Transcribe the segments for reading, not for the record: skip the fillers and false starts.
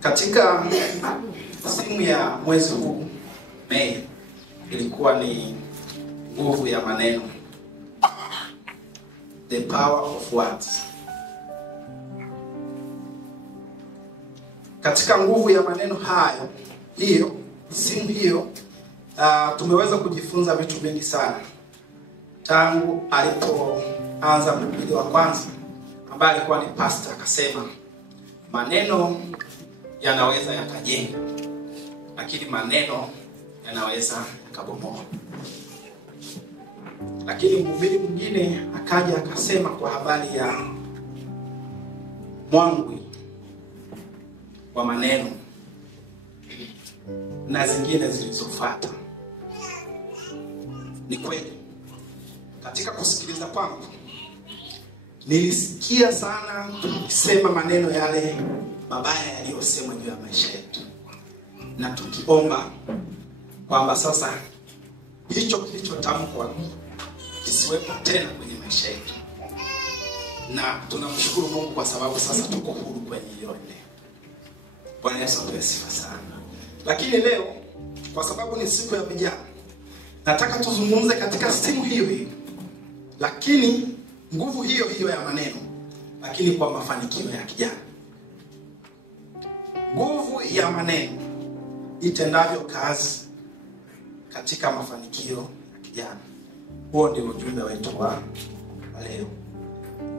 Katika simu ya mwezi huu Mei ilikuwa ni nguvu ya maneno, the power of words. Katika nguvu ya maneno hayo, simu hiyo, tumeweza kujifunza vitu vingi sana. Tangu alipoanza mhubiri wa kwanza ambaye alikuwa ni pastor, akasema maneno yanaweza yakajenga, lakini maneno yanaweza yakabomoa. Lakini mhubiri mwingine akaja akasema kwa habari ya mwangwi wa maneno na zingine zilizofuata. Ni kweli, katika kusikiliza kwangu nilisikia sana tukisema maneno yale mabaya yaliyosemwa juu ya maisha yetu, na tukiomba kwamba sasa hicho kilichotamkwa kisiwepo tena kwenye maisha yetu. Na tunamshukuru Mungu kwa sababu sasa tuko huru kwenye hiyo eneo. Bwana Yesu apewe sifa sana. Lakini leo, kwa sababu ni siku ya vijana, nataka tuzungumze katika simu hiyo, lakini nguvu hiyo ya maneno, lakini kwa mafanikio ya kijana. Nguvu ya maneno itendavyo kazi katika mafanikio ya kijana. Huo ndio ujumbe wetu wa leo.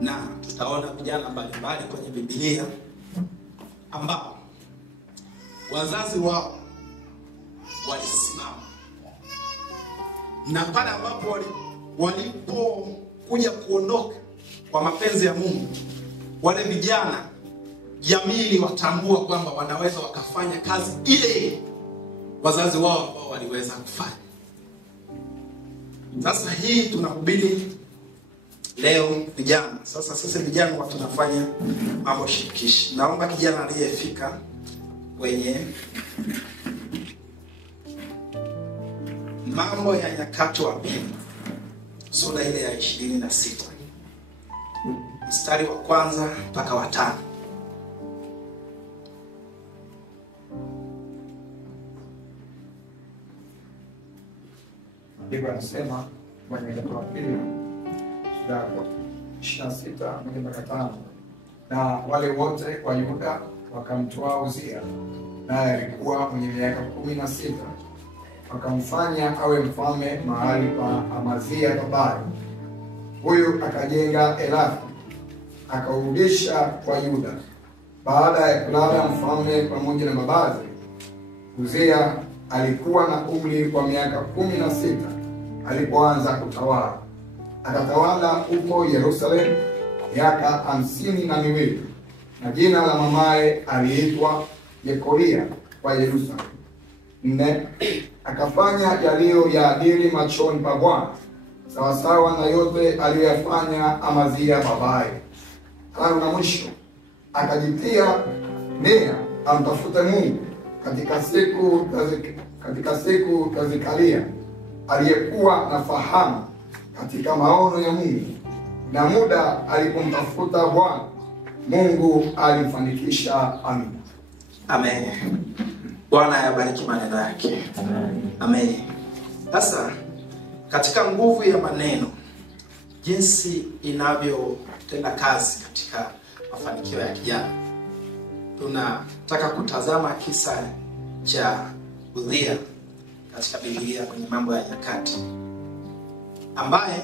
Na tutaona vijana mbalimbali kwenye Biblia ambao wazazi wao walisimama, na pale ambapo walipokuja kuondoka kwa mapenzi ya Mungu, wale vijana jamii watambua kwamba wanaweza wakafanya kazi ile wazazi wao ambao waliweza kufanya. Sasa hii tunahubiri leo vijana. Sasa sisi vijana watu tunafanya mambo shirikishi. Naomba kijana aliyefika kwenye Mambo ya Nyakati wa Pili sura ile ya 26 mstari wa 1 mpaka wa 5. Biblia inasema kwenye Nyakati wa Pili sura ya 26 mpaka 5, na wale wote wa Yuda wakamtoa Uzia, naye alikuwa mwenye miaka 16, wakamfanya awe mfalme mahali pa Amazia babaye. Huyu akajenga Elathi, akaurudisha kwa Yuda. Baada ya kulala mfalme pamoja na babaze, Uzia alikuwa na umri wa miaka 16 alipoanza kutawala. Akatawala huko Yerusalemu miaka 52, na jina la mamaye aliitwa Yekolia wa Yerusalemu. 4. Akafanya yaliyo ya adili machoni pa Bwana, sawasawa na yote aliyoyafanya Amazia babaye. 5 na mwisho, akajitia nia amtafute Mungu katika siku za Zekaria, aliyekuwa na fahamu katika maono ya Mungu, na muda alipomtafuta Bwana Mungu alimfanikisha. Amen. Amen. Bwana yabariki maneno yake. Amen. Sasa katika nguvu ya maneno, jinsi inavyotenda kazi katika mafanikio ya kijana, tunataka kutazama kisa cha Uzia katika Biblia kwenye Mambo ya Nyakati, ambaye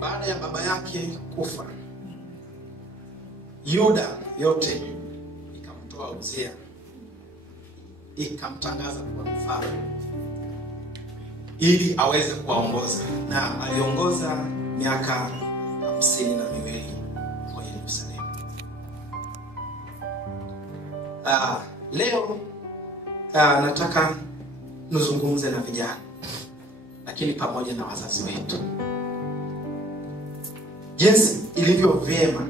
baada ya baba yake kufa, Yuda yote ikamtoa Uzia, ikamtangaza kuwa mfalme ili aweze kuwaongoza, na aliongoza miaka 52 kwa Yerusalemu. Leo nataka nizungumze na vijana, lakini pamoja na wazazi wetu, jinsi ilivyo vyema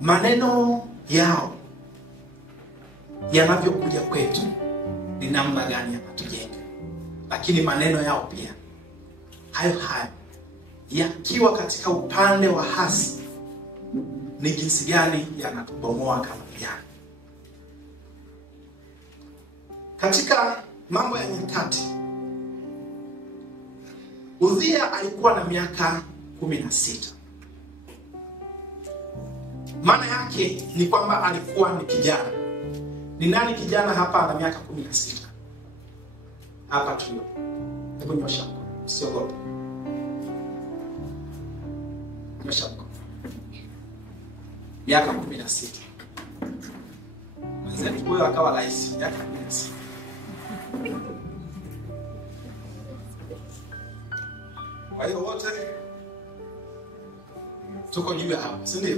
maneno yao yanavyokuja kwetu, ni namna gani yanatujenga. Lakini maneno yao pia hayo yakiwa katika upande wa hasi, ni jinsi gani yanatubomoa kama vijana. Katika Mambo ya Nyakati, Uzia alikuwa na miaka 16. Maana yake ni kwamba alikuwa ni kijana. Ni nani kijana hapa ana miaka 16? Hapa tu. Hebu nyosha. Usiogope. Nyosha. Miaka 16. Mzee huyo akawa rais miaka 16. Kwa hiyo wote tuko juu hapo, si ndio?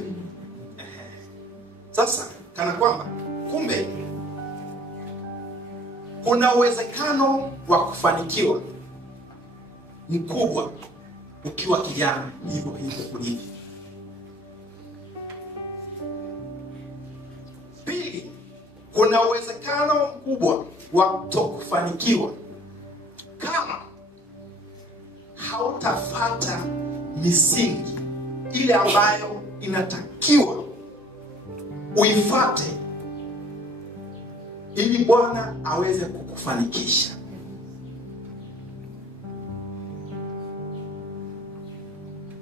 Sasa kana kwamba kumbe kuna uwezekano wa kufanikiwa mkubwa ukiwa kijana hivyo ulivyo. Pili, kuna uwezekano mkubwa wa kutokufanikiwa kama hautafuata misingi ile ambayo inatakiwa uifuate ili Bwana aweze kukufanikisha.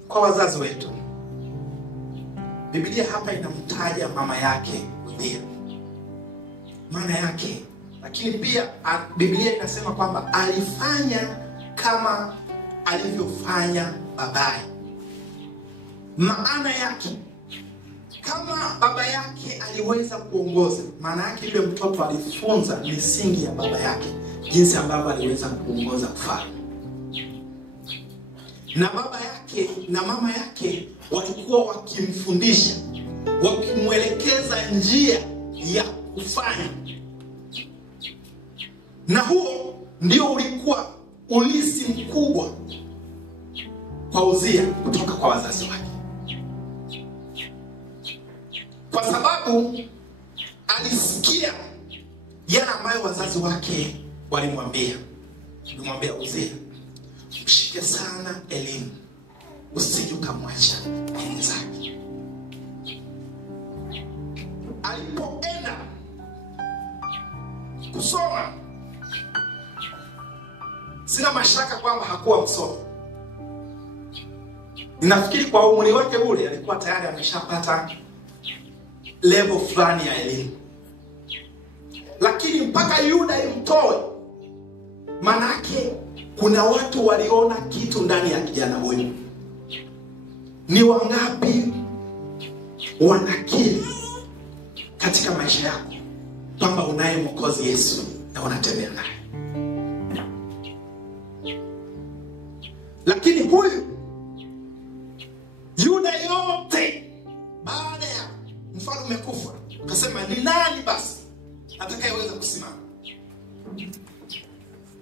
Kwa wazazi wetu, Biblia hapa inamtaja mama yake Uzia, maana yake, lakini pia Biblia inasema kwamba alifanya kama alivyofanya babaye. Maana yake kama baba yake aliweza kuongoza, maana yake yule mtoto alifunza misingi ya baba yake, jinsi ambavyo aliweza kuongoza ufalme. Na baba yake na mama yake walikuwa wakimfundisha, wakimwelekeza njia ya kufanya. Na huo ndio ulikuwa ulisi mkubwa kwa Uzia kutoka kwa wazazi wake. Kwa sababu alisikia yale ambayo wazazi wake walimwambia. Walimwambia Uzia, mshike sana elimu, usije ukamwacha mwenzake. Alipoenda kusoma, sina mashaka kwamba hakuwa msomi. Ninafikiri kwa umri wake ule alikuwa tayari ameshapata level fulani ya elimu. Lakini mpaka Yuda imtoe, manake kuna watu waliona kitu ndani ya kijana huyu. Ni wangapi wanakiri katika maisha yako kwamba unaye Mwokozi Yesu na unatembea naye? Lakini huyu Yuda yote, baada ya mfalme kufa, akasema ni nani basi atakayeweza kusimama?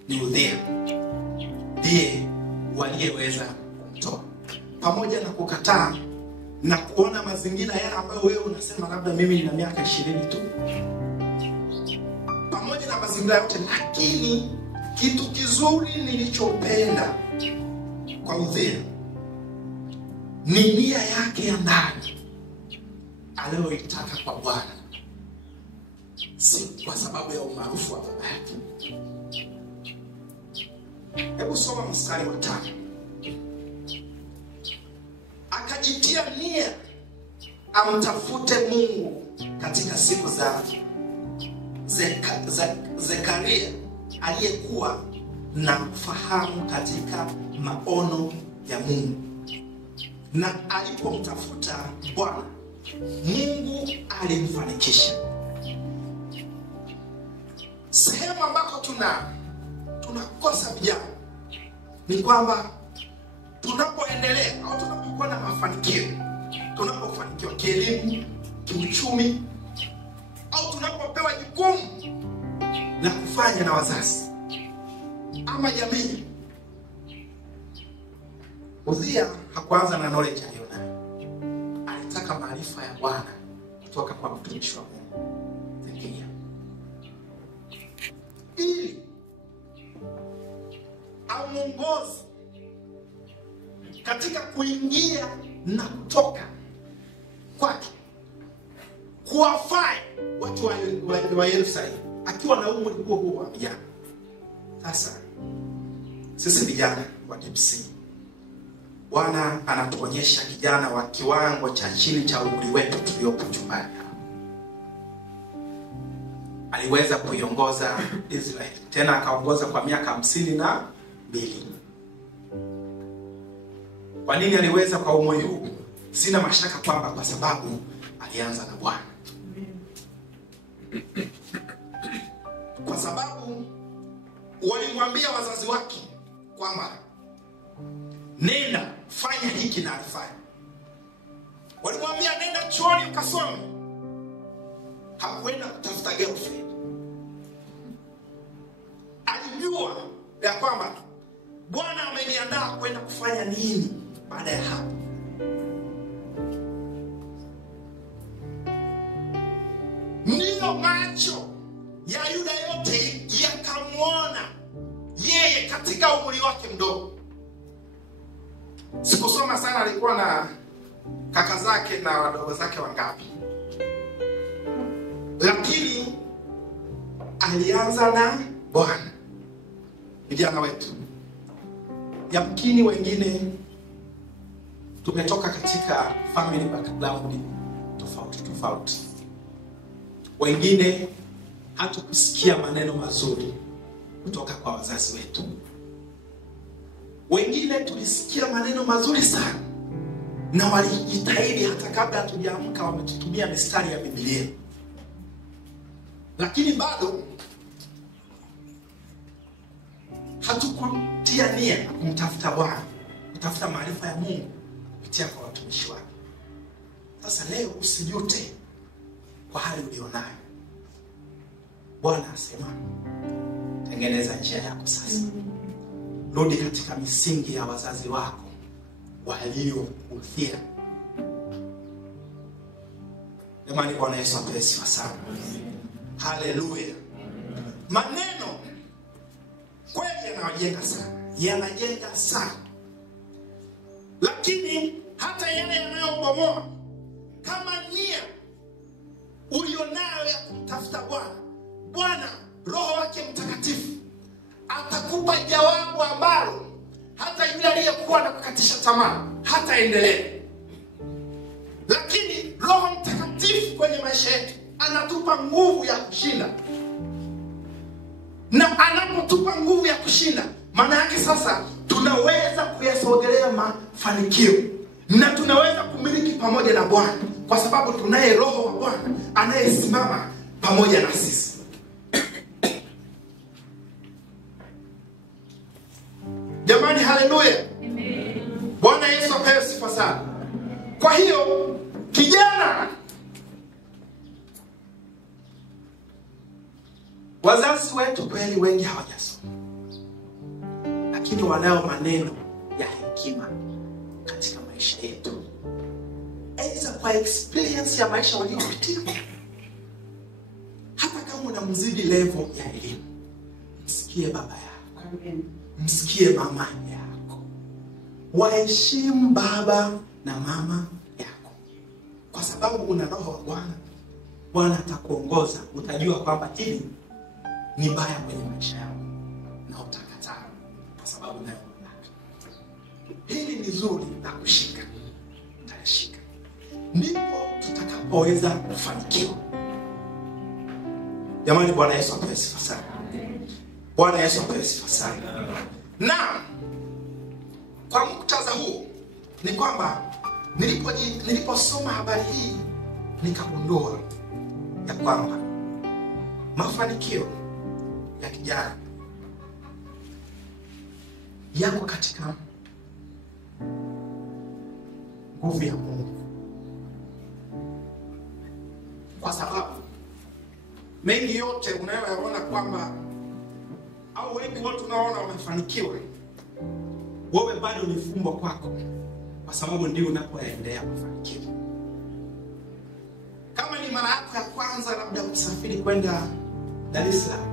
Ni Uzia ndiye waliyeweza kumtoa. Pamoja na kukataa na kuona mazingira yale ambayo wewe unasema labda mimi nina miaka 20 tu, pamoja na mazingira yote, lakini kitu kizuri nilichopenda kwa Uzia ni nia yake ya ndani aliyoitaka kwa Bwana, si kwa sababu ya umaarufu wa baba yake. Hebu soma mstari wa 5. Akajitia nia amtafute Mungu katika siku za Zekaria, aliyekuwa na fahamu katika maono ya Mungu. Na alipomtafuta Bwana, Mungu alimfanikisha. Sehemu ambako tunakosa vijana ni kwamba tunapoendelea au tunapokuwa na mafanikio, tunapofanikiwa kielimu, kiuchumi, au tunapopewa jukumu la kufanya na wazazi ama jamii. Uzia hakuanza na knowledge aliyonayo. Alitaka maarifa ya Bwana kutoka kwa mtumishi wa Mungu Zekaria, ili amuongoze katika kuingia na kutoka kwake. kuwafai watu wa Yerusalemu akiwa na umri huo wa vijana. Sasa sisi vijana wa DPC, Bwana anatuonyesha kijana wa kiwango cha chini cha umri wetu tuliopo chumbani. Aliweza kuiongoza Israeli, tena akaongoza kwa miaka 52. Kwa nini aliweza kwa umri huu? Sina mashaka kwamba kwa sababu alianza na Bwana. Kwa sababu walimwambia wazazi wake kwamba nenda fanya hiki na alifanya. Walimwambia nenda chuoni ukasome. Hakwenda kutafuta girlfriend. Alijua ya kwamba Bwana ameniandaa kwenda kufanya nini baada ya hapo. Ndio macho ya Yuda yote yakamwona yeye katika umri wake mdogo. Sikusoma sana alikuwa na kaka zake na wadogo zake wangapi, lakini alianza na Bwana. Vijana wetu, yamkini wengine tumetoka katika family background tofauti. Wengine hatukusikia maneno mazuri kutoka kwa wazazi wetu. Wengine tulisikia maneno mazuri sana na walijitahidi hata kabla hatujaamka wametutumia mistari ya Biblia. Lakini bado hatukutia nia kumtafuta Bwana, kutafuta maarifa ya Mungu kupitia kwa watumishi wake. Sasa leo usijute kwa hali ulionayo. Bwana asema tengeneza njia yako sasa. Rudi katika misingi ya wazazi wako waliokuthia. Jamani, Bwana Yesu apewe sifa sana. Haleluya. Maneno kweli yanajenga sana. Lakini hata yale yanayobomoa, kama nia ulionayo ya kumtafuta Bwana Roho wake Mtakatifu atakupa jawabu ambalo hata yule aliyekuwa na kukatisha tamaa hata endelee. Lakini Roho Mtakatifu kwenye maisha yetu anatupa nguvu ya kushinda. Na anapotupa nguvu ya kushinda, maana yake sasa tunaweza kuyasogelea mafanikio na tunaweza kumiliki pamoja na Bwana, kwa sababu tunaye Roho wa Bwana anayesimama pamoja na sisi. Jamani, haleluya. Amen. Bwana Yesu apewe sifa sana. Kwa hiyo kijana, wazazi wetu kweli wengi hawajasoma, lakini wanao maneno ya hekima katika maisha yetu. Aidha kwa experience ya maisha waliopitia. Hata kama unamzidi level ya elimu, msikie baba yako. Amen. Msikie mama yako. Waheshimu baba na mama yako, kwa sababu una Roho wa Bwana. Bwana atakuongoza, utajua kwamba hili ni baya kwenye maisha yako na utakataa, kwa sababu nayo hili ni zuri na kushika, utashika. Ndipo tutakapoweza kufanikiwa. Jamani, Bwana Yesu apewe sifa sana. Bwana Yesu apewe sifa sana. Na kwa muktadha huu ni kwamba niliposoma habari hii nikagundua ya kwamba mafanikio ya kijana yako katika nguvu ya Mungu. Kwa sababu mengi yote unayoyaona kwamba au wengi watu unaona wamefanikiwa, wewe bado ni fumbo kwako, kwa sababu ndio unapoendea mafanikio. Kama ni mara yako ya kwanza labda kusafiri kwenda Dar es Salaam,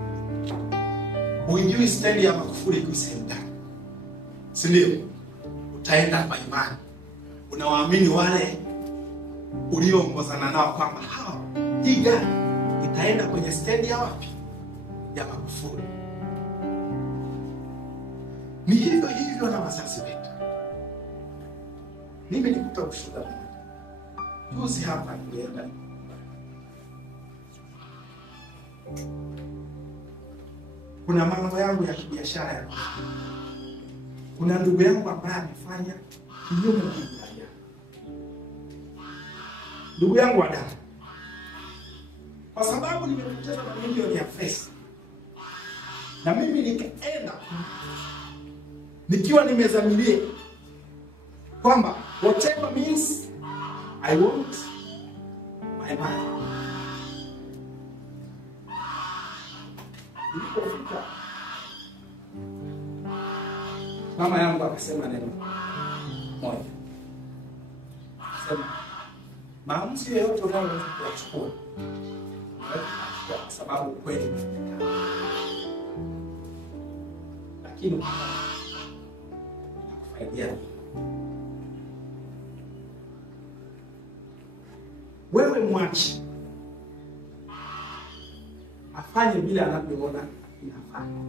hujui stendi ya Magufuli iko sehemu gani, si ndio? Utaenda kwa imani, unawaamini wale ulioongozana nao kwamba hao hii gari itaenda kwenye stendi ya wapi? Ya Magufuli. Ni hivyo hivyo na wazazi wetu. Mimi nikuta ushuhuda mmoja. Juzi hapa nilienda. Kuna mambo yangu ya kibiashara ya kuna ndugu yangu ambaye amefanya kinyume na sheria. Ndugu yangu wa damu. Kwa sababu nimekutana na milioni ya pesa. Na mimi nikaenda nikiwa nimezamilia kwamba whatever means I want my money. Nilipofika mama yangu akasema neno moja. Akasema maamuzi yoyote unayoweza kuyachukua kwa sababu kweli lakini nakufaidia wewe mwachi afanye bila anavyoona inafanya.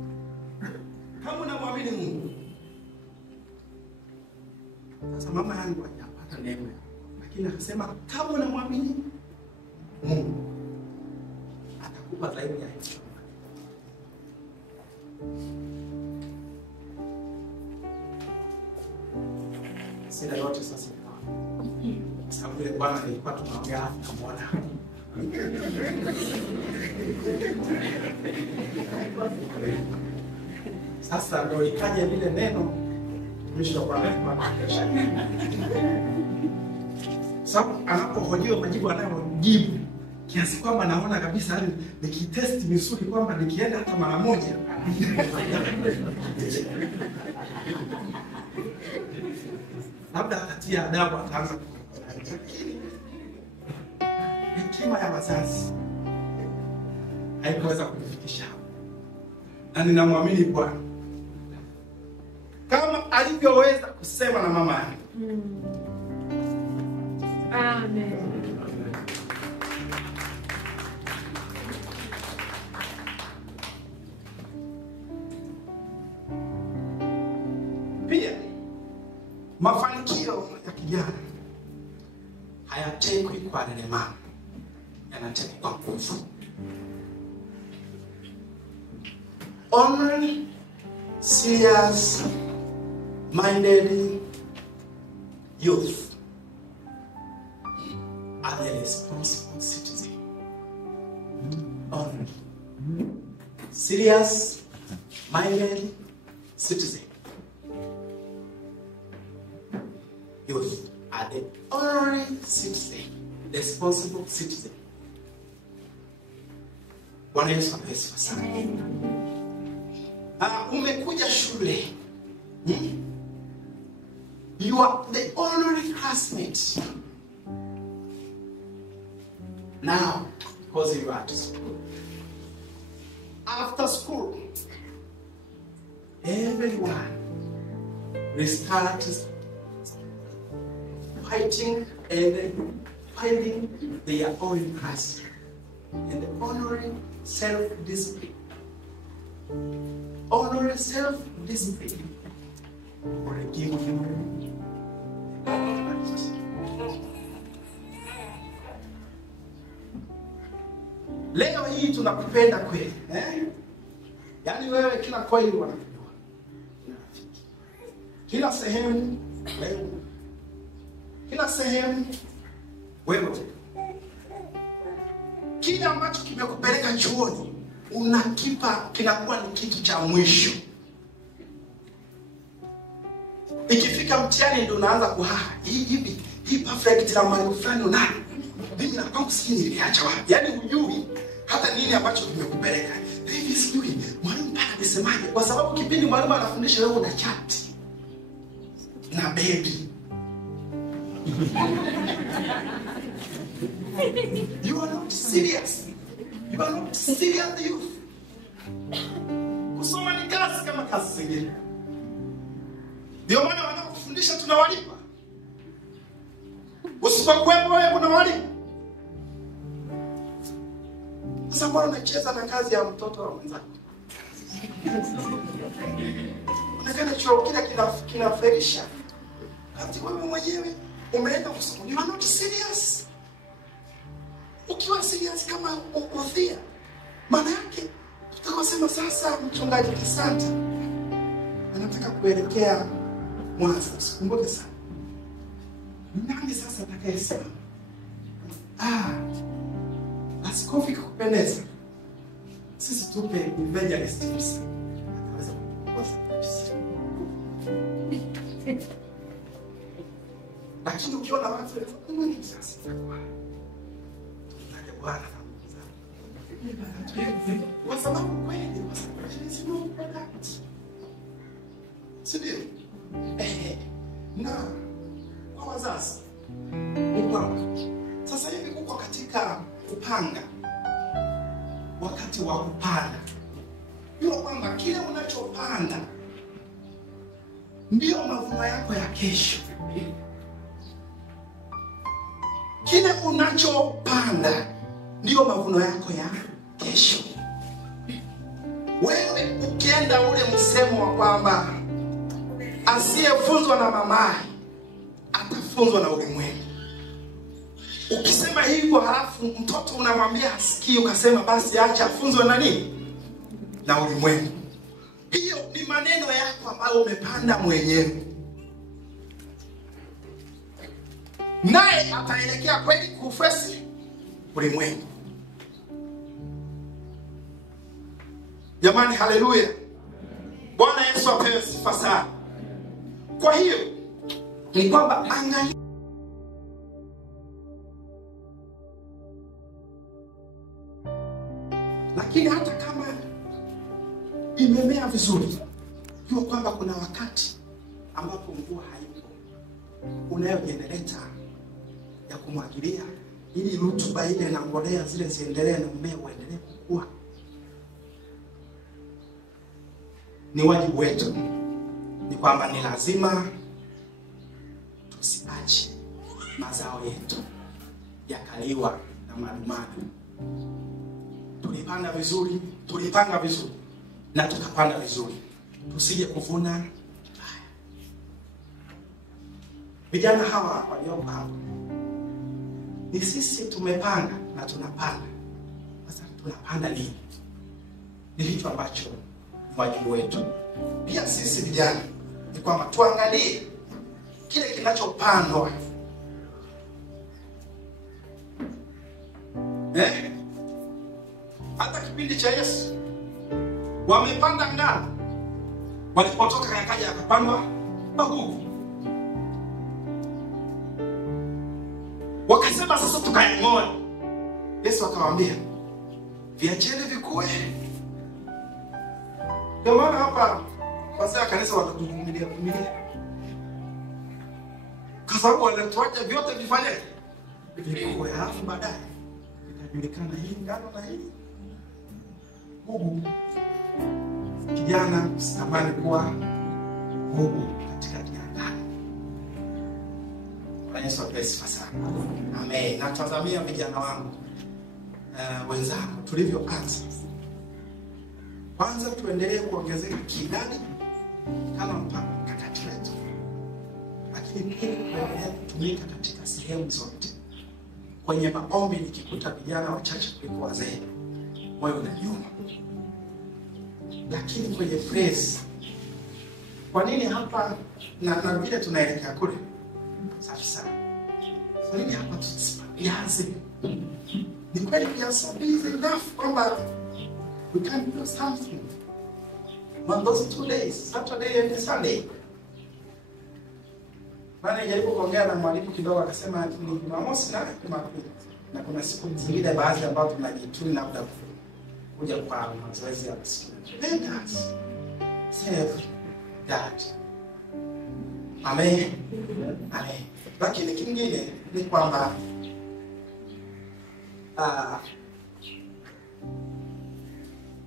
Kama unamwamini Mungu. Sasa mama yangu hajapata neema, lakini akasema kama unamwamini Mungu atakupa zaidi ya hicho. Sina yote sasa. Sababu ile bwana alikuwa tunaongea hapa muona. Sasa ndio ikaja lile neno mwisho kwa kesha. Sababu anapohojiwa majibu anayojibu kiasi kwamba naona kabisa hali nikitest misuli kwamba nikienda hata mara moja labda atatia adabu ataanza. Hekima ya wazazi haikuweza kunifikisha hapo. Na ninamwamini Bwana kama alivyoweza kusema na mama yangu. Amen. Pia mafanikio ya kijana hayatekwi kwa neema, yanatekwa kwa nguvu. Only serious minded youth are the responsible citizen. Only serious minded citizen. Youth are the only citizen, responsible citizen. Bwana Yesu asifiwe sana. Umekuja shule. You are the only classmate. Now, because you are at school. After school, everyone restarts fighting and finding their own class and honoring self-discipline. Honoring self-discipline for a given practice. Leo hii tunakupenda kweli, Yaani wewe kila kweli wanakujua. Kila sehemu wewe. Kila sehemu wewe. Kile ambacho kimekupeleka chuoni unakipa kinakuwa ni kitu cha mwisho. Ikifika mtihani ndio unaanza hii perfect na mali fulani unani. Mimi na kwangu sijui niliacha wapi. Yaani hujui hata nini ambacho kimekupeleka. Hivi sijui mwalimu mpaka nisemaje, kwa sababu kipindi mwalimu anafundisha wewe una chat na baby. You are not serious. You are not serious youth. Kusoma ni kazi kama kazi zingine. Ndio maana wanakufundisha tunawalipa. Usipokuwepo wewe kuna walimu. Sasa mbona unacheza na kazi ya mtoto wa mwenzako? Unakana chuo kile kinaferisha. Hata wewe mwenyewe umeenda kusoma. You are not serious. Ukiwa serious kama ukudhia, maana yake tutakosema sasa mchungaji Kisanta anataka kuelekea Mwanza. Usikumbuke sana. Nani sasa atakayesema? Askofu kupendeza. Sisi tupe evangelist tips. Ataweza kuongoza kabisa. Lakini ukiona watu nini sasa itakuwa? Tunataka Bwana na kwa sababu kweli is no product. Sio? Na kwa wazazi ni kwamba sasa hivi kuko katika kupanga, wakati wa kupanda. Ndio kwamba kile unachopanda ndio mavuno yako ya kesho. Kile unachopanda ndio mavuno yako ya kesho. Wewe ukienda ule msemo wa kwamba asiyefunzwa na mamaye atafunzwa na ulimwengu. Ukisema hivyo halafu mtoto unamwambia asikii, ukasema basi acha afunzwe na nini? Na ulimwengu. Hiyo ni maneno yako ambayo umepanda mwenyewe. Naye ataelekea kweli kufesi ulimwengu. Jamani, haleluya. Bwana Yesu apewe sifa sana. Kwa hiyo ni kwamba angalia, lakini hata kama imemea vizuri, jua kwamba kuna wakati ambapo mvua haipo, unayo jenereta ya kumwagilia ili rutuba ile na mbolea zile ziendelee na mmea uendelee kukua. Ni wajibu wetu, ni kwamba ni lazima tusiache mazao yetu yakaliwa na madumadu. Tulipanda vizuri, tulipanga vizuri na tukapanda vizuri, tusije kuvuna haya. Vijana hawa walioko hapa, ni sisi tumepanga na tunapanda. Sasa tunapanda nini? Ni hicho ambacho ni wajibu wetu. Pia sisi vijana ni kwamba tuangalie kile kinachopandwa. Hata kipindi cha Yesu wamepanda ngano, walipotoka yakaja akapandwa magugu. Wakasema sasa tukayang'oa. Yesu akawaambia viacheni vikue. Kwa maana hapa wazee wa kanisa watatuvumilia. Kwa sababu wanatuacha vyote vifanye vikue, halafu baadaye itajulikana hii ngano na hii gugu. Kijana usitamani kuwa gugu katikati ya ngano. Bwana Yesu apewe sifa sana. Amen. Natazamia vijana wangu wenzangu tulivyoanza, kwanza tuendelee kuongezeka kiidadi kama mkakati wetu, lakini pia tuendelee kutumika katika sehemu zote. Kwenye maombi nikikuta vijana wachache kuliko wazee, moyo unaniuma. Lakini kwenye praise, kwa nini hapa na vile tunaelekea kule? Safi sana. Kwa nini hapa tusianze? Ni kweli we are so busy enough kwamba we can do something on those 2 days, Saturday and Sunday. Maana nijaribu kuongea na mwalimu kidogo, akasema ni Jumamosi na Jumapili, na kuna siku zingine baadhi ambazo tunajituni na muda kuja kwa mazoezi ya msikiti. Let us serve God. Amen. Amen. Lakini kingine ni kwamba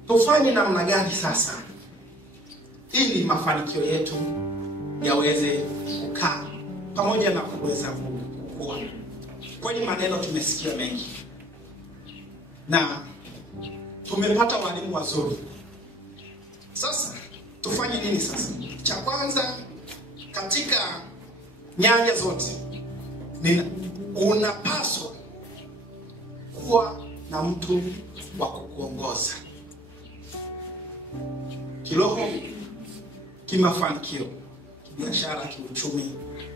tufanye namna gani sasa ili mafanikio yetu yaweze kukaa pamoja na kuweza kukua. Kwani maneno tumesikia mengi, na tumepata walimu wazuri. Sasa tufanye nini sasa? Cha kwanza, katika nyanja zote unapaswa kuwa na mtu wa kukuongoza kiroho, kimafanikio, kibiashara, kiuchumi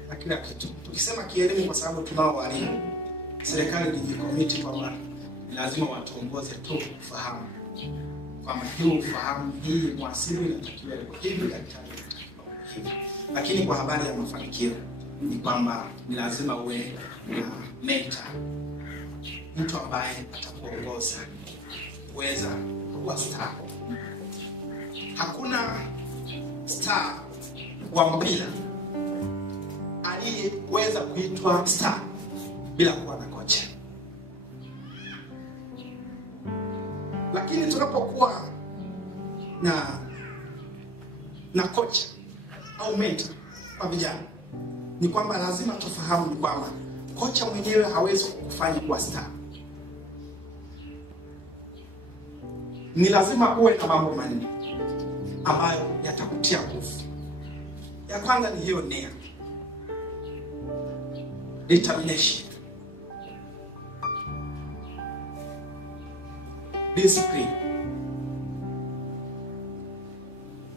na kila kitu. Tukisema kielimu, kwa sababu tunao walimu, serikali ilijikomiti kwamba lazima watuongoze tu kufahamu kwamba hii ufahamu, hii mwasili inatakiwa hivi, daktari hivi. Lakini kwa habari ya mafanikio ni kwamba ni lazima uwe na mentor, mtu ambaye atakuongoza kuweza kuwa star. Hakuna star wa mpira aliyeweza kuitwa star bila kuwa na kocha. Lakini tunapokuwa na kocha au mentor kwa vijana, ni kwamba lazima tufahamu ni kwamba kocha mwenyewe hawezi kukufanya kuwa star. Ni lazima uwe na mambo manne ambayo yatakutia nguvu. Ya kwanza ni hiyo nia, determination, discipline.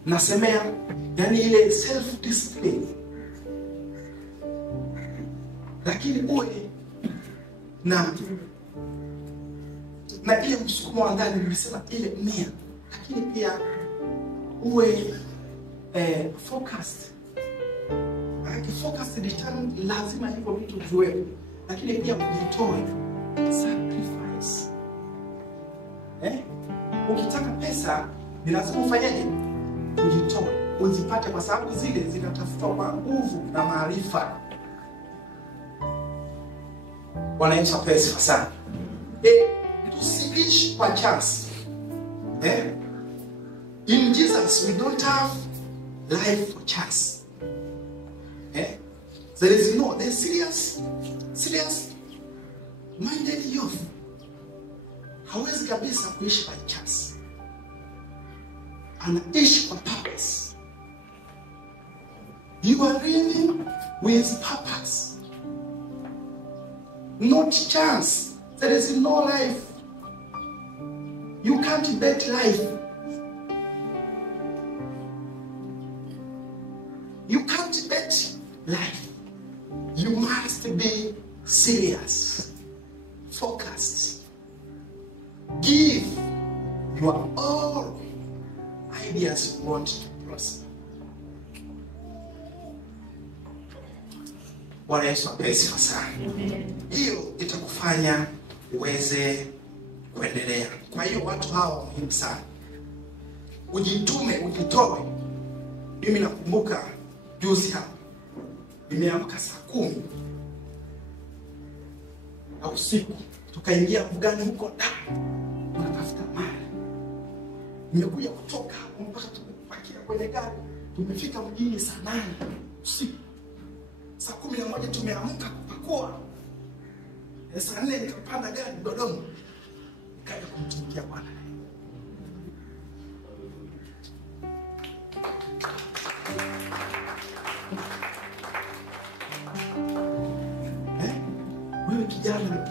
Nasemea yani ile self discipline. Lakini uwe na ile msukumo wa ndani, nilisema ile nia. Lakini pia uwe focused. Focused determined, lazima hivyo vitu viwe. Lakini pia kujitoa, sacrifice. Ukitaka pesa ni lazima ufanyeje? Kujitoa, uzipate, kwa sababu zile zinatafutwa kwa nguvu na maarifa. Bwana Yesu apewe sifa sana. Tusiishi kwa chance. In Jesus we don't have life for chance. There's serious minded youth. Hawezi kabisa kuishi by chance. Anaishi kwa purpose. You are living with purpose, not chance. There is no life. You can't bet life. You can't bet life. You must be serious, focused. Give your all ideas you want to prosper. Bwana Yesu apewe sifa sana. Hiyo itakufanya uweze kuendelea. Kwa hiyo watu hawa muhimu sana. Ujitume, ujitoe. Mimi nakumbuka juzi hapa nimeamka saa 10 au usiku, tukaingia mbugani huko tunatafuta mali. Nimekuja kutoka hapo mpaka tumepakia kwenye gari, tumefika mjini saa 8 usiku. Saa 11 tumeamka kupakua. Saa 4 nikapanda gari Dodoma, nikaja kumtumikia Bwana. Wewe kijana,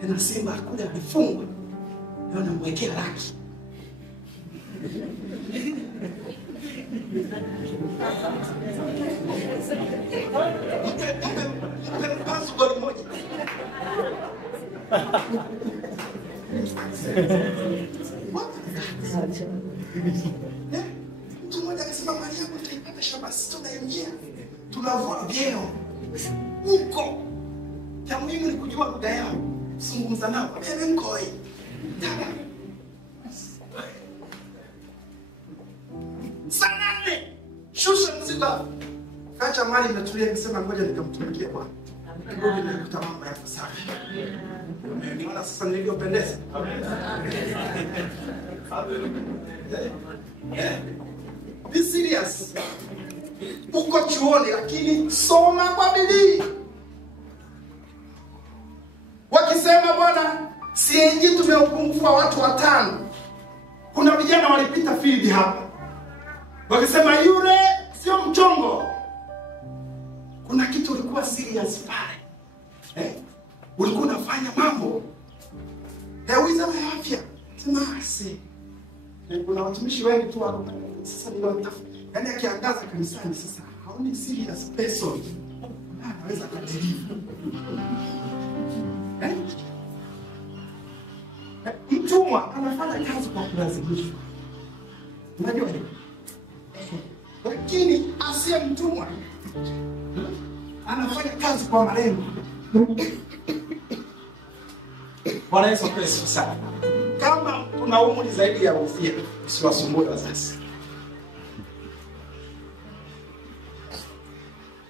tena Simba alikuja alifungwa, leo namwekea laki. Pasu goli moja. Mtu mmoja akasema mali yako utaipata shabasi, tunaingia tunavua vyeo huko. Cha muhimu ni kujua lugha yao, kuzungumza nao. Mimi mkoi sana nne shusha mzigo, kacha mali imetulia, nikisema ngoja nikamtumikie Bwana. Kidogo nilikuta mambo yako safi. Niona sasa nilivyopendeza. Be serious. Uko chuoni lakini soma kwa bidii. Wakisema Bwana CNG tumeupungua watu 5. Kuna vijana walipita field hapa wakisema yule sio mchongo. Kuna kitu ulikuwa serious pale. Ulikuwa unafanya mambo. Wizara ya afya sema si. Kuna watumishi wengi tu wako sasa ni watafuta. Yaani akiangaza kanisani sasa haoni serious person. Anaweza kudeliver. Mtumwa anafanya kazi kwa kulazimishwa. Unajua hiyo? Lakini asiye mtumwa anafanya kazi kwa malengo. Bwana Yesu Kristo sana. Kama una umri zaidi ya ufia, usiwasumbue wazazi.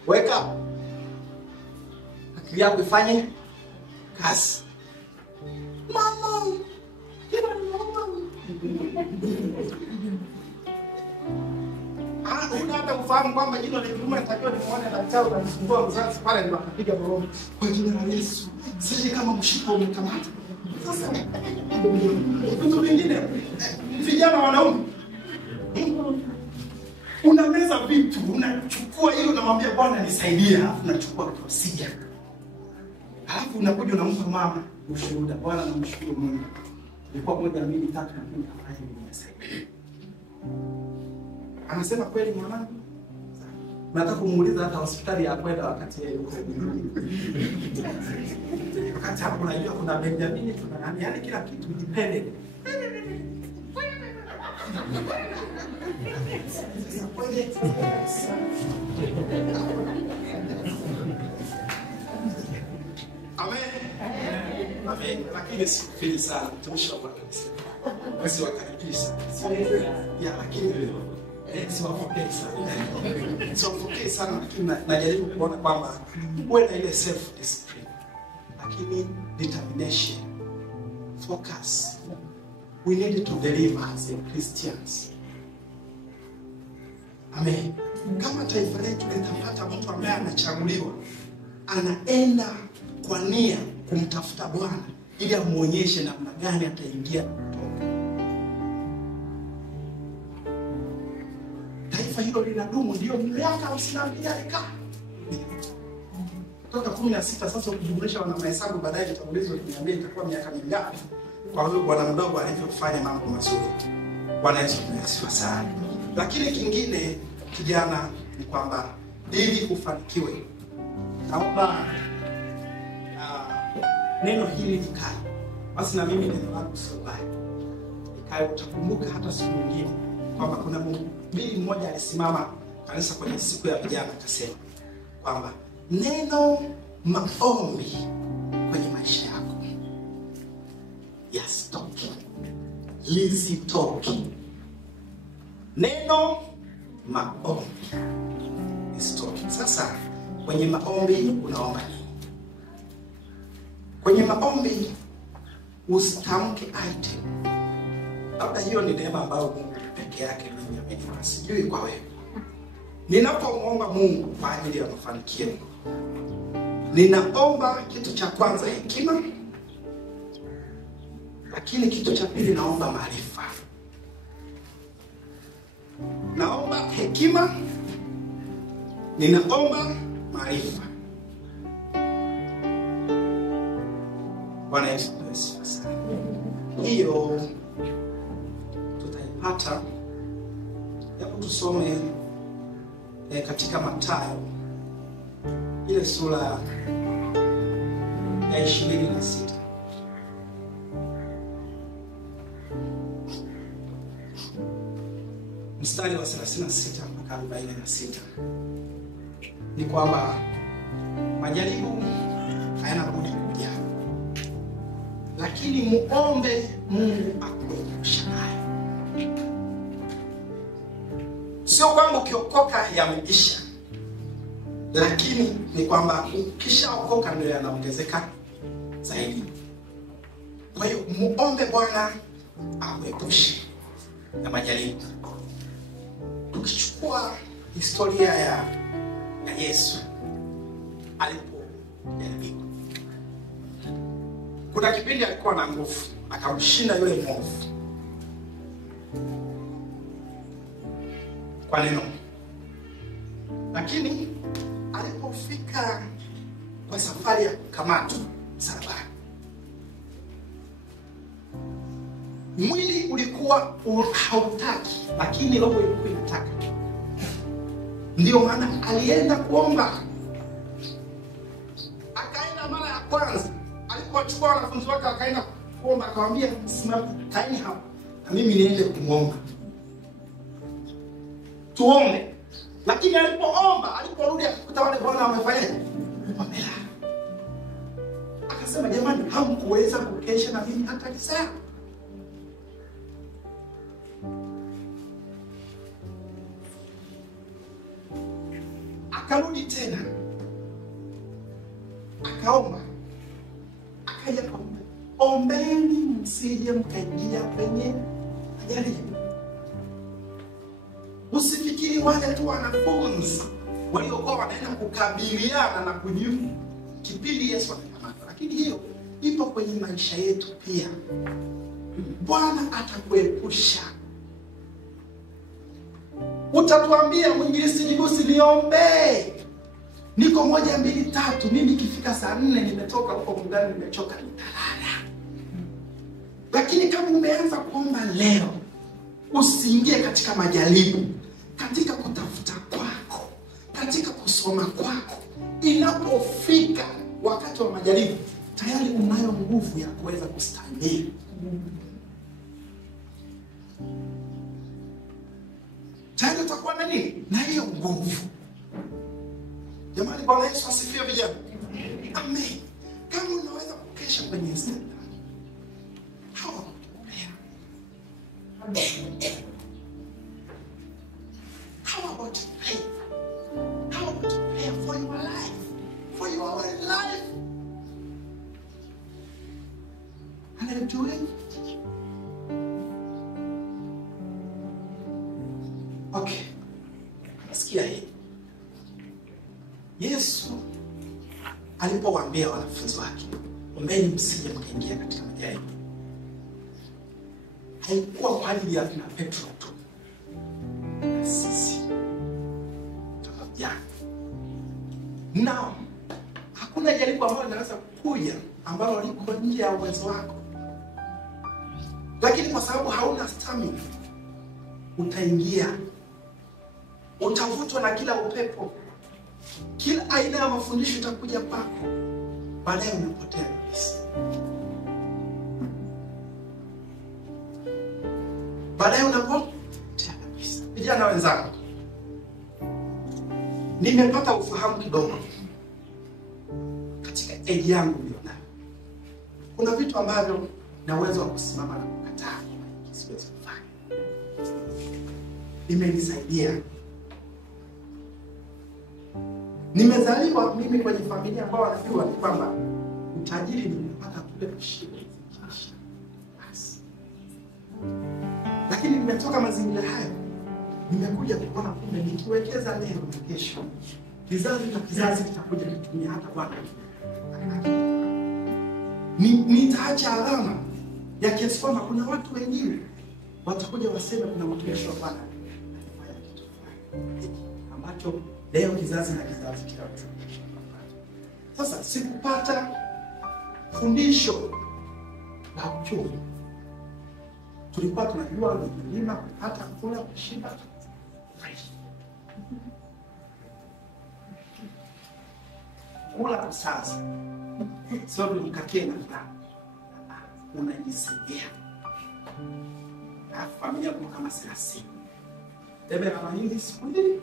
Wake up. Akili yako ifanye kazi. Mama. Hata kufahamu kwamba jino likiuma nitakiwa nimuone daktari unanisumbua mzazi pale ndio akapiga bomu. Kwa jina la Yesu. Sisi kama mshiko umekamata. Sasa vitu vingine vijana wanaume unameza vitu, unachukua ile unamwambia Bwana nisaidie, alafu unachukua procedure. Alafu unakuja unampa mama ushuhuda, Bwana namshukuru Mungu. Ilikuwa 1 2 3 na kafanya hivi nisaidie. Anasema kweli mwanangu? Nataka kumuuliza hata hospitali ya kwenda wakati yeye yuko mbinguni. Wakati hapo unajua kuna Benjamin, kuna nani, yani kila kitu dependent. Amen. Amen. Lakini sifili sana mtumishi wa Bwana. Basi wakaribisha. Ya lakini siwafokee sana lakini najaribu kuona kwamba uwe na ile self discipline, lakini determination, focus. We need to deliver as Christians. Amen. Kama taifa letu litapata mtu ambaye anachaguliwa, anaenda kwa nia kumtafuta Bwana ili amuonyeshe namna gani ataingia kutoka. Taifa hilo linadumu, ndio miaka 52 alikaa. Kutoka 16 sasa ukijumlisha wana mahesabu baadaye tutaulizwa niambie itakuwa miaka mingapi. Kwa hiyo bwana mdogo alivyofanya mambo mazuri. Bwana Yesu asifiwe sana. Lakini kingine kijana ni kwamba ili ufanikiwe, naomba neno hili likae. Basi na mimi neno langu sio baya. Likae, utakumbuka hata siku nyingine kwamba kuna mhubiri mmoja alisimama kanisa kwenye siku ya vijana akasema kwamba neno maombi kwenye maisha yako yasitoke, lisitoke. Neno maombi isitoke. Sasa kwenye maombi unaomba nini? Kwenye maombi usitamke item. Labda hiyo ni neema ambayo Mungu peke yake ndiye amenipa. Sijui kwa wewe. Ninapoomba Mungu kwa ajili ya mafanikio, ninaomba kitu cha kwanza hekima, lakini kitu cha pili naomba maarifa. Naomba hekima, ninaomba maarifa. Bwana Yesu asifiwe sana. Hiyo tutaipata. Hebu tusome katika Mathayo ile sura ya 26. Mstari wa 36 mpaka 46. Ni kwamba majaribu hayana budi kuja, lakini muombe Mungu akuepushe nayo. Sio kwamba ukiokoka yameisha, lakini ni kwamba ukishaokoka ndio yanaongezeka zaidi. Kwa hiyo muombe Bwana akuepushe na majaribu. Tukichukua historia ya Yesu alipojaribiwa, kuna Kuna kipindi alikuwa na nguvu, akamshinda yule mwovu kwa neno. Lakini alipofika kwa safari ya kukamatwa msalabani, mwili ulikuwa hautaki, lakini roho ilikuwa inataka. Ndio maana alienda kuomba. Akaenda mara ya kwanza, alipochukua wanafunzi wake akaenda kuomba, akamwambia simama, kaeni hapa na mimi niende kumwomba, tuombe. Lakini alipoomba, aliporudi akakuta wale bwana wamefanyaje? Wamelala. Akasema, jamani, hamkuweza kukesha na mimi hata saa? Akarudi tena, akaomba, akaja kaomba, ombeni msije mkaingia kwenye majaribu. Usifikiri wale tu wanafunzi waliokuwa wanaenda kukabiliana na kujibu kipindi Yesu anakamata, lakini hiyo ipo kwenye maisha yetu pia. Bwana atakuepusha. Utatuambia mwinjilisti Jibusi, niombe, niko 1 2 3, mimi ikifika saa 4 nimetoka huko mundani, nimechoka, nitalala. Lakini kama umeanza kuomba leo, usiingie katika majaribu, katika kutafuta kwako, katika kusoma kwako. Inapofika wakati wa majaribu, tayari unayo nguvu ya kuweza kustahimili. Tayari utakuwa na nini? Na hiyo nguvu. Jamani, Bwana Yesu asifiwe vijana. Amen. Kama unaweza kukesha kwenye Instagram, hawa how about pray? How about prayer for your life? For your own life? And I'm doing. Okay. Sikia hii. Yesu alipowaambia wanafunzi wake, ombeni msije mkaingia katika majaribu, haikuwa kwa ajili ya kina Petro tu. Sisi tunajua. Nao hakuna jaribu ambalo linaweza kuja ambalo liko nje ya uwezo wako. Lakini kwa sababu hauna stamina, utaingia. Utavutwa na kila upepo. Kila aina ya mafundisho itakuja kwako. Baadaye unapotea kabisa. Baadaye unapotea kabisa. Vijana wenzangu, nimepata ufahamu kidogo katika age yangu nilionayo. Kuna vitu ambavyo na uwezo wa kusimama na kukataa, siwezi kufanya. Nimenisaidia. Nimezaliwa mimi kwenye familia ambao wanajua kwamba utajiri ni kupata kule kushiba. Basi. Lakini nimetoka mazingira hayo, nimekuja kuona kumbe nikiwekeza leo na kesho, kizazi na kizazi kitakuja kutumia hata Bwana. Nitaacha alama ya kiasi kwamba kuna watu wengine watakuja waseme kuna mtumishi wa Bwana alifanya kitu fulani ambacho leo kizazi na kizazi kitaweza. Sasa sikupata fundisho la uchumi. Tulikuwa tunajua kulima, hata kula, kushiba. Kula kwa sasa. Sababu mkakee na fulani. Unajisaidia. Familia kwa kama 30. Tebe na mahindi siku hii.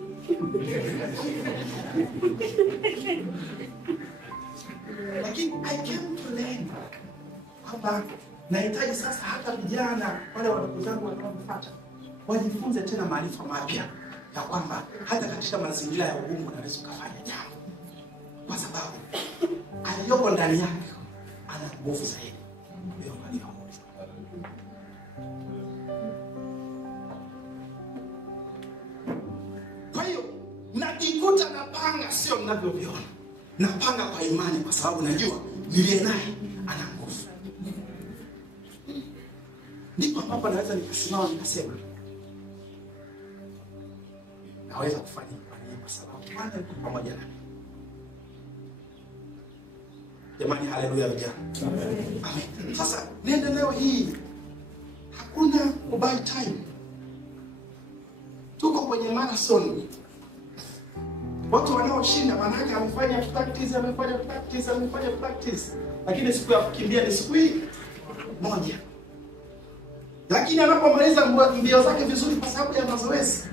Lakini I came to learn kwamba nahitaji sasa hata vijana wale wadogo zangu wanaonifuata wajifunze tena maarifa mapya ya kwamba hata katika mazingira ya ugumu unaweza kufanya jambo, kwa sababu aliyoko ndani yako ana nguvu zaidi kuliko aliyoko. Kwa hiyo najikuta napanga sio mnavyoviona. Napanga kwa imani kwa sababu najua niliye naye ana nguvu. ndipo ambapo naweza nikasimama nikasema naweza kufanya kwa sababu Bwana yuko pamoja nami. Jamani, haleluya vijana. Amen. Sasa nenda leo hii hakuna kubuy time. Tuko kwenye marathon. Watu wanaoshinda maana yake amefanya practice. Lakini siku ya kukimbia ni siku hii moja. Lakini anapomaliza mbio zake vizuri kwa sababu ya mazoezi,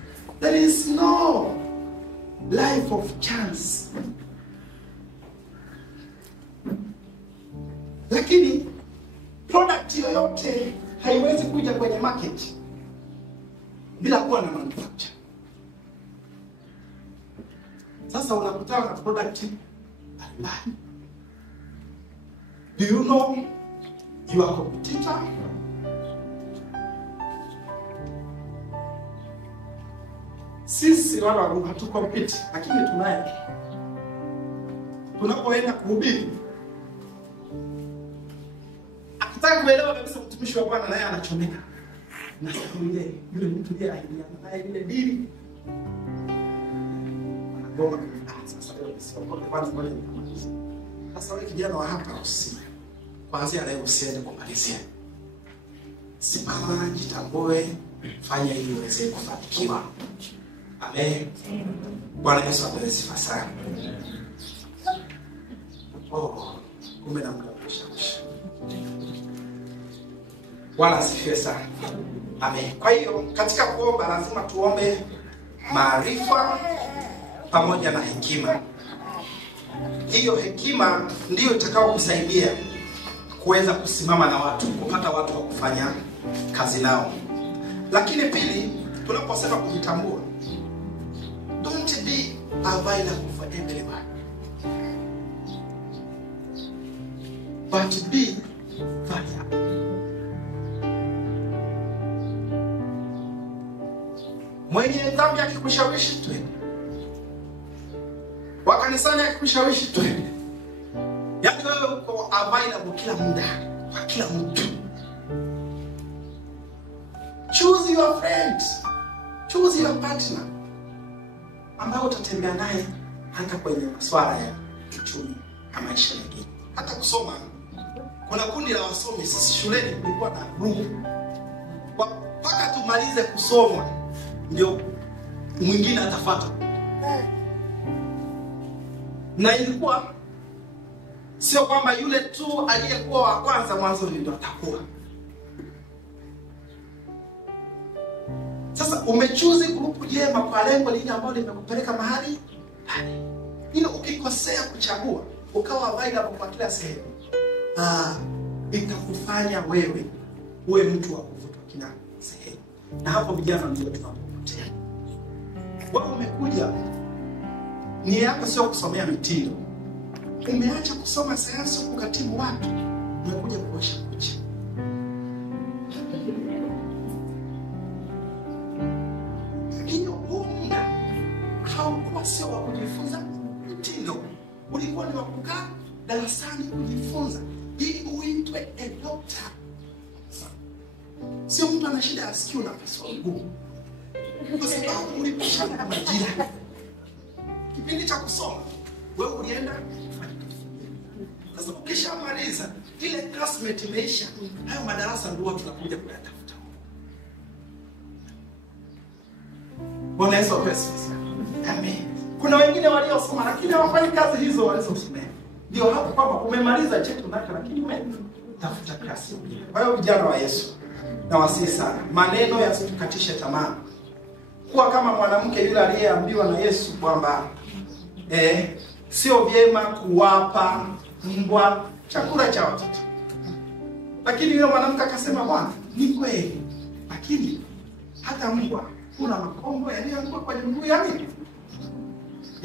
there is no life of chance. Lakini product yoyote haiwezi kuja kwenye market bila kuwa na manufacture. Sasa unakutana na product mbalimbali. Do you know your competitor? Sisi wala hatukompete, lakini tunaye. Tunapoenda kuhubiri, akitaka kuelewa kabisa mtumishi wa Bwana naye anachomeka. Na yule mtu yeye aidia naye ile dili. Anagoma sasa leo sio kwa kwanza moja nikamaliza. Sasa wewe kijana wa hapa kwanza leo usiende kumalizia. Simama, jitambue, fanya ili uweze kufanikiwa. Amen. Bwana Yesu apewe sifa sana. Kumbe na muda kushawishi. Bwana asifiwe sana. Amen. Kwa hiyo katika kuomba lazima tuombe maarifa pamoja na hekima. Hiyo hekima ndiyo itakao kusaidia kuweza kusimama na watu, kupata watu wa kufanya kazi nao. Lakini pili, tunaposema kujitambua, don't be available for everyone, but be valuable. Mwenye dhambi akikushawishi twende, wa kanisani akikushawishi twende. Yaani wewe uko available kila muda kwa kila mtu. Choose your friend, choose your partner ambao utatembea naye hata kwenye masuala ya uchumi na maisha mengine. Hata kusoma, kuna kundi la wasomi sisi shuleni kulikuwa na group. Mpaka tumalize kusoma ndio mwingine atafuata. Na ilikuwa sio kwamba yule tu aliyekuwa wa kwanza mwanzo ndio atakuwa. Sasa umechuzi grupu jema kwa lengo lile ambalo limekupeleka mahali pale. Ile ukikosea kuchagua, ukawa available kwa kila sehemu, itakufanya wewe uwe mtu wa kuvutwa kila sehemu. Na hapo vijana ndio tunapopotea. Wewe umekuja, nia yako sio kusomea mitindo. Umeacha kusoma sayansi kukatibu watu, umekuja kuosha kucha. Hiyo muda haukuwa sio wa kujifunza mitindo. Ulikuwa ni wa kukaa darasani kujifunza ili uitwe a doctor. Sio mtu ana shida ya sikio na paswa mguu. Kwa sababu ulipishana na majira. Kipindi cha kusoma, wewe ulienda kufanya kitu. Sasa ukishamaliza, ile classmate imeisha, hayo madarasa ndio watu tunakuja kuyatafuta. Bwana Yesu asifiwe. Amen. Kuna wengine waliosoma lakini hawafanyi kazi hizo walizosomea. Ndio hapo kwamba umemaliza chetu nako lakini umetafuta kazi. Kwa hiyo vijana wa Yesu, na wasihi sana, maneno yasitukatishe tamaa. Kuwa kama mwanamke yule aliyeambiwa na Yesu kwamba sio vyema kuwapa mbwa chakula cha watoto. Lakini yule mwanamke akasema, Bwana, ni kweli. Lakini hata mbwa kuna makombo yaliyoanguka kwenye mguu ya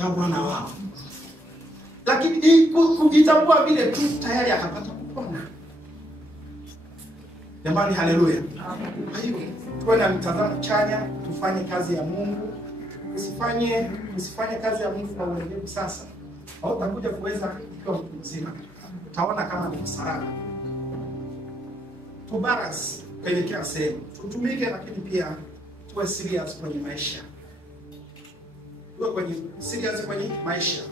Bwana wao. Lakini kujitambua vile tu tayari akapata kupona. Jamani, haleluya. Kwa hiyo tuwe na mtazamo chanya, tufanye kazi ya Mungu. Usifanye kazi ya Mungu kwa ulegevu sasa. Au utakuja kuweza kuwa mtu mzima. Utaona kama ni msalaba. To balance kwenye kila sehemu. Tutumike, lakini pia tuwe serious kwenye maisha. Tuwe serious kwenye maisha.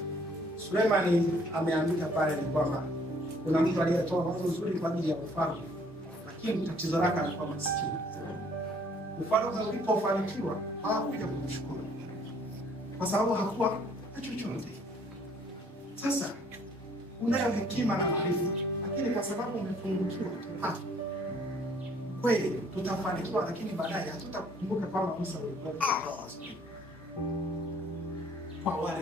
Sulemani ameandika pale ni kwamba kuna mtu aliyetoa wazo zuri kwa ajili ya ufalme, lakini tatizo lake alikuwa maskini. Ufalme ulipofanikiwa hawakuja kumshukuru kwa sababu hakuwa na chochote. Sasa unayo hekima na maarifa, lakini kwa sababu umefungukiwa kweli tutafanikiwa, lakini baadaye hatutakumbuka kwamba Musa alikuwa kwa wale.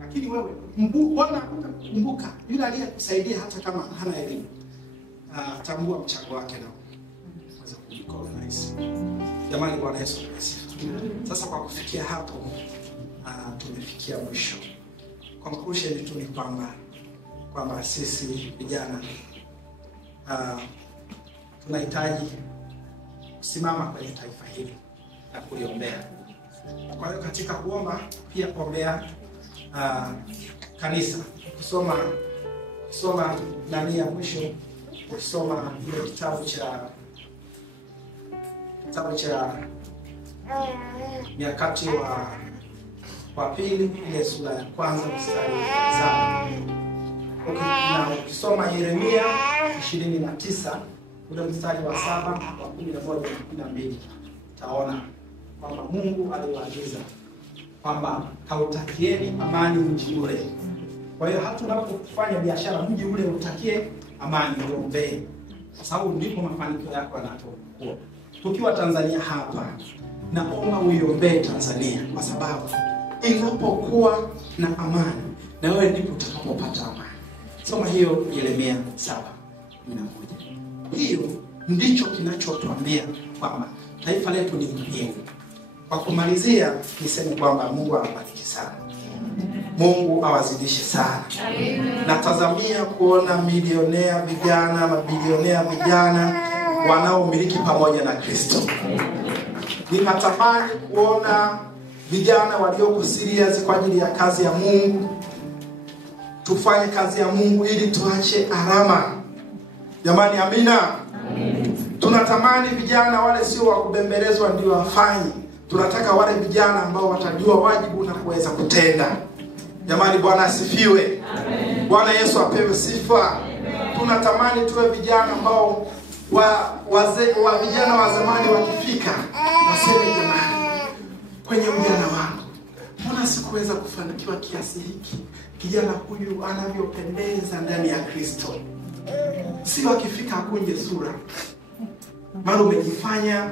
Lakini wewe mbona kumbuka yule aliyekusaidia hata kama hana elimu. Tambua mchango wake na uweze kujikolonize. Jamani, Bwana Yesu asifiwe. Sasa kwa kufikia hapo tumefikia mwisho. Conclusion tu ni kwamba sisi vijana tunahitaji kusimama kwenye taifa hili na kuliombea. Kwa hiyo katika kuomba pia kuombea kanisa. Kusoma ndani ya mwisho, kusoma ile kitabu cha Nyakati wa pili ile sura ya kwanza mstari wa 7. Na ukisoma Yeremia 29 ule mstari wa 7, wa 11 na 12, utaona kwamba Mungu aliwaagiza kwamba kautakieni amani mji ule. Kwa hiyo hata unapofanya biashara mji ule utakie amani, uombee, kwa sababu ndipo mafanikio yako yanapokuwa. Tukiwa Tanzania hapa, naomba uiombee Tanzania, kwa sababu inapokuwa na amani na wewe ndipo utakapopata amani. Soma hiyo Yeremia 7:11. Hiyo ndicho kinachotuambia kwamba taifa letu ni muhimu. Kwa kumalizia, niseme kwamba Mungu awabariki sana. Mungu awazidishe sana. Natazamia kuona milionea vijana, mabilionea vijana wanaomiliki pamoja na Kristo. Ninatamani kuona vijana walioko serious kwa ajili ya kazi ya Mungu. Tufanye kazi ya Mungu ili tuache alama. Jamani, amina. Tunatamani vijana wale sio wa kubembelezwa ndio wafanye. Tunataka wale vijana ambao watajua wajibu na kuweza kutenda. Jamani, Bwana asifiwe. Amen. Bwana Yesu apewe sifa. Amen. Tunatamani tuwe vijana ambao vijana wa zamani wakifika waseme, jamani, kwenye ujana wangu mbona sikuweza kufanikiwa kiasi hiki? Kijana huyu anavyopendeza ndani ya Kristo. Si wakifika akunje sura, mara umejifanya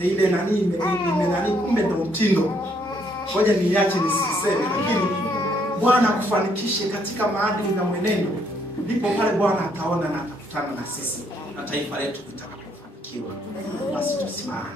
ile nani kumbe ndo mtindo. Ngoja niache nisiseme, lakini Bwana kufanikishe katika maadili na mwenendo, ndipo pale Bwana ataona na atakutana na sisi na taifa letu litakapofanikiwa. Basi tusimame.